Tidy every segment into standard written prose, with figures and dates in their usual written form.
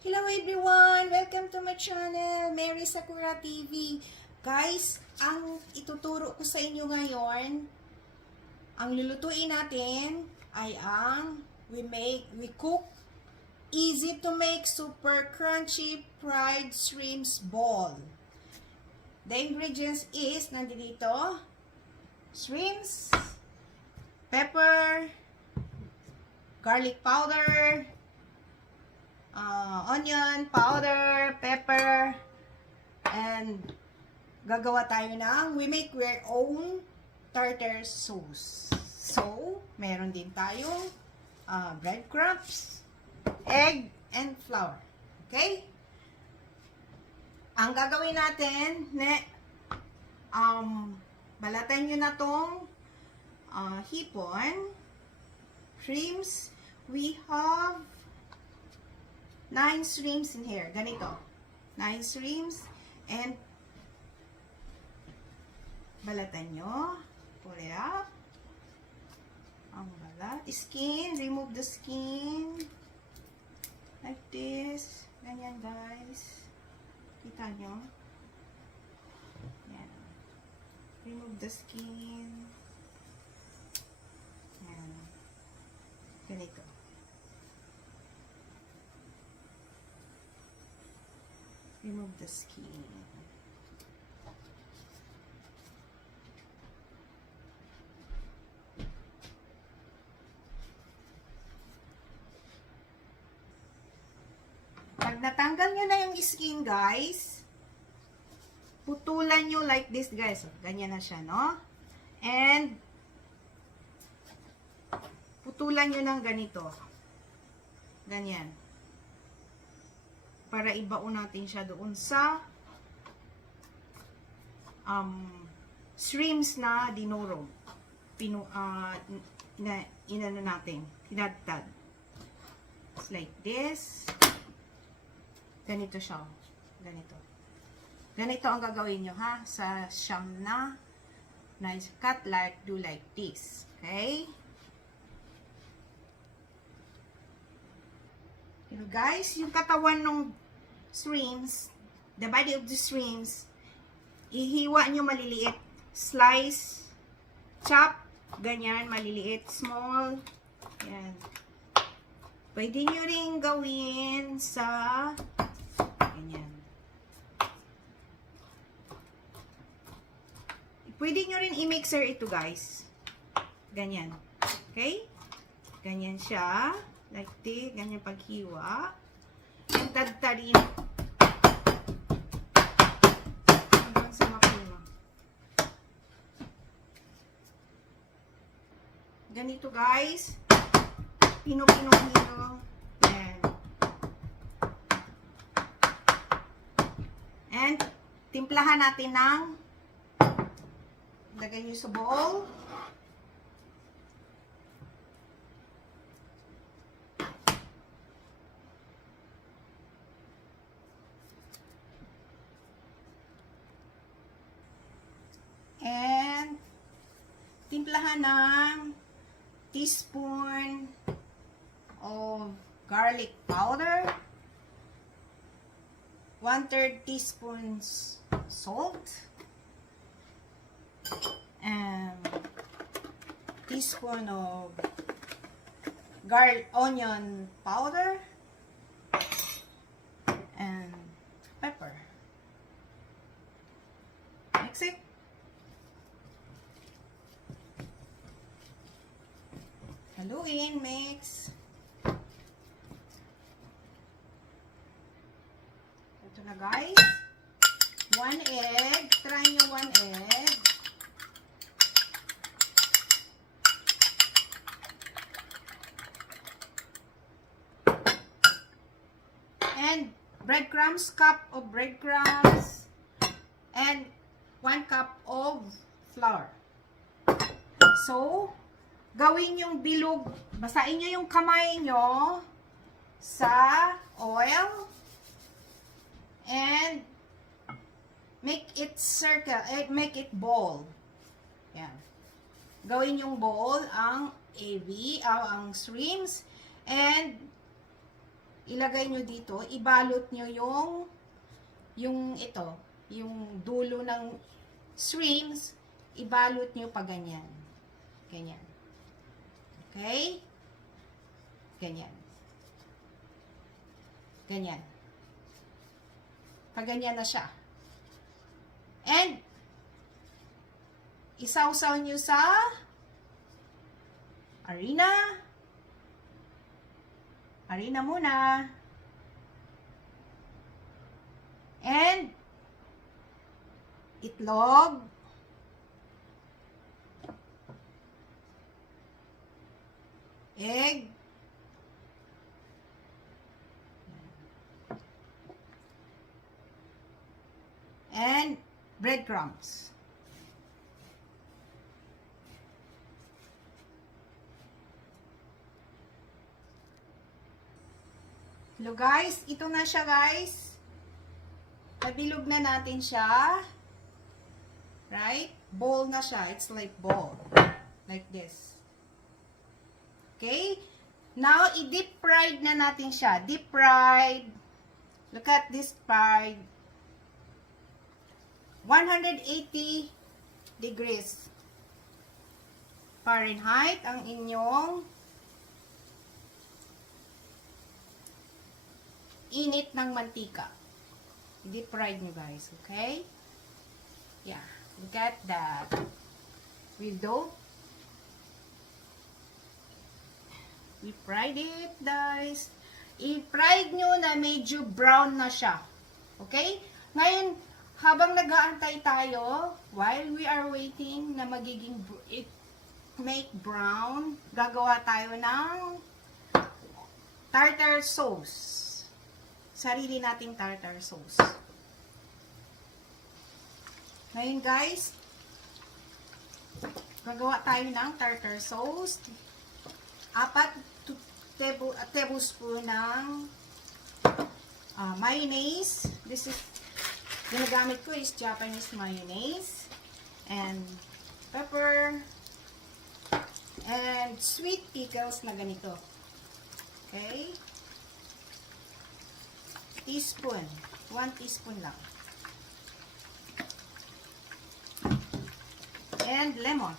Hello everyone! Welcome to my channel, Mary Sakura TV. Guys, ang ituturo ko sa inyo ngayon, ang lulutuin natin ay we cook easy to make super crunchy fried shrimps ball. The ingredients is, nandito, shrimps, pepper, garlic powder, onion powder, pepper, and gagawa tayo ng we make our own tartar sauce. So, meron din tayong breadcrumbs, egg, and flour. Okay? Ang gagawin natin, balatan nyo na tong hipon, shrimps. We have 9 shrimps in here. Ganito. 9 shrimps. And balatan nyo. Pull it up. Ang balat. Skin. Remove the skin. Like this. Ganyan, guys. Kita nyo? Yan. Remove the skin. Yan. Ganito. Remove the skin. Pag natanggal nyo na yung skin, guys, putulan nyo like this, guys. Ganyan na siya, no? And putulan nyo ng ganito. Ganyan. Para ibaon natin siya doon sa shrimps na dinurog. Inano natin. Tinadtad. It's like this. Ganito siya. Ganito. Ganito ang gagawin nyo, ha? Sa siyam na nice cut, do like this. Okay? You know, guys, yung katawan ng shrimps, the body of the shrimps, ihiwa nyo maliliit. Slice, chop, ganyan, maliliit, small. Yan. Pwede nyo rin gawin sa ganyan. Pwede nyo rin i-mixer ito, guys. Ganyan. Okay? Ganyan siya. Like this, ganyan paghiwa. And tadtarin. Hanggang sa makima. Ganito, guys. Pino-pino-pino. And timplahan natin ng lagay nyo sa bowl. And timplahan ng teaspoon of garlic powder, 1/3 teaspoons salt, and teaspoon of onion powder, and pepper. Mix it. Haluin, mix. Ito na, guys. 1 egg. Try nyo 1 egg. And breadcrumbs, cup of breadcrumbs. And 1 cup of flour. So, gawin yung bilog, basain nyo yung kamay nyo sa oil and make it circle, make it ball. Yan. Gawin yung ball ang ang shrimps and ilagay nyo dito, ibalot nyo yung ito, yung dulo ng shrimps, ibalot nyo pa ganyan. Ganyan. Okay? Ganyan. Ganyan. Pag ganyan na siya. And, isawsaw nyo sa harina. Harina muna. And, itlog. Egg. And breadcrumbs. Hello guys, ito na siya guys. Nabilog na natin siya. Right? Bowl na siya. It's like bowl. Like this. Okay? Now, i-deep fried na natin siya. Deep fried. Look at this fried. 180 degrees Fahrenheit ang inyong init ng mantika. Deep fried nyo guys, okay? Yeah, look at that. We fried it guys. I-fried nyo na medyo brown na siya. Okay? Ngayon, habang nag-aantay tayo, while we are waiting na magiging it make brown, gagawa tayo ng tartar sauce. Sarili nating tartar sauce. Ngayon guys, gagawa tayo ng tartar sauce. 4 tablespoon ng mayonnaise. This is, ginagamit ko is Japanese mayonnaise. And pepper. And sweet pickles na ganito. Okay? Teaspoon. 1 teaspoon lang. And lemon.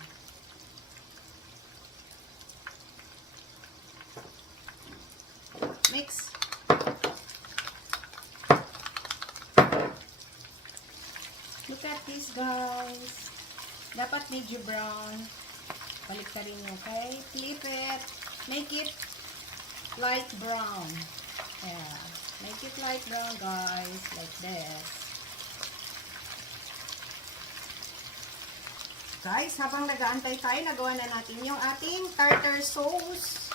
Mix. Look at this guys. Dapat medyo brown. Balik ka rin nyo, okay? Flip it. Make it light brown. Yeah. Make it light brown, guys. Like this. Guys, habang nag-aantay tayo, nagawa na natin yung ating tartar sauce.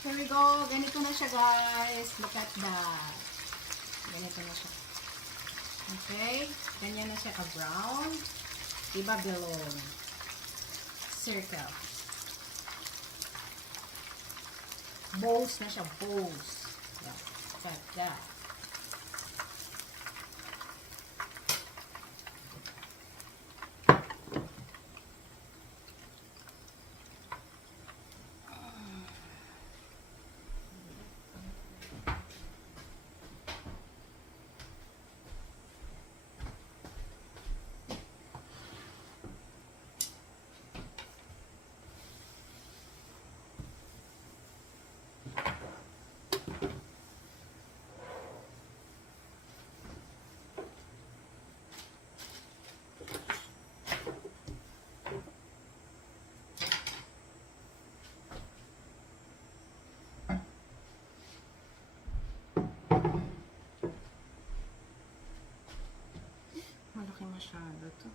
Here we go. Ganito na siya, guys. Look at that. Ganito na siya. Okay? Ganyan na siya ka-brown. Iba below. Circle. Bows na siya. Bows. Yeah. Like that. Malaki masyado to.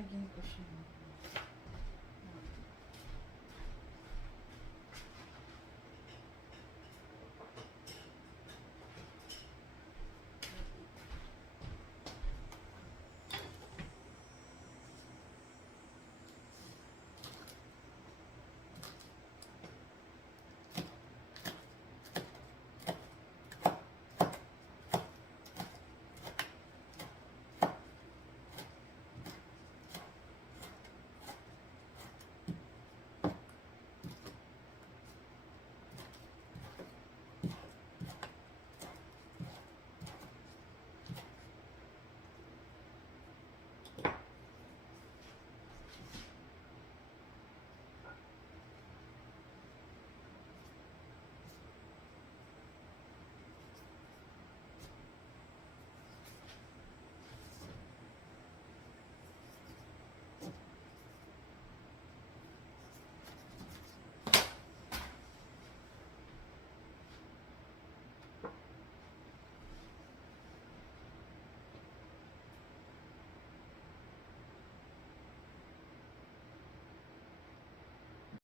Lalagyan ko siya.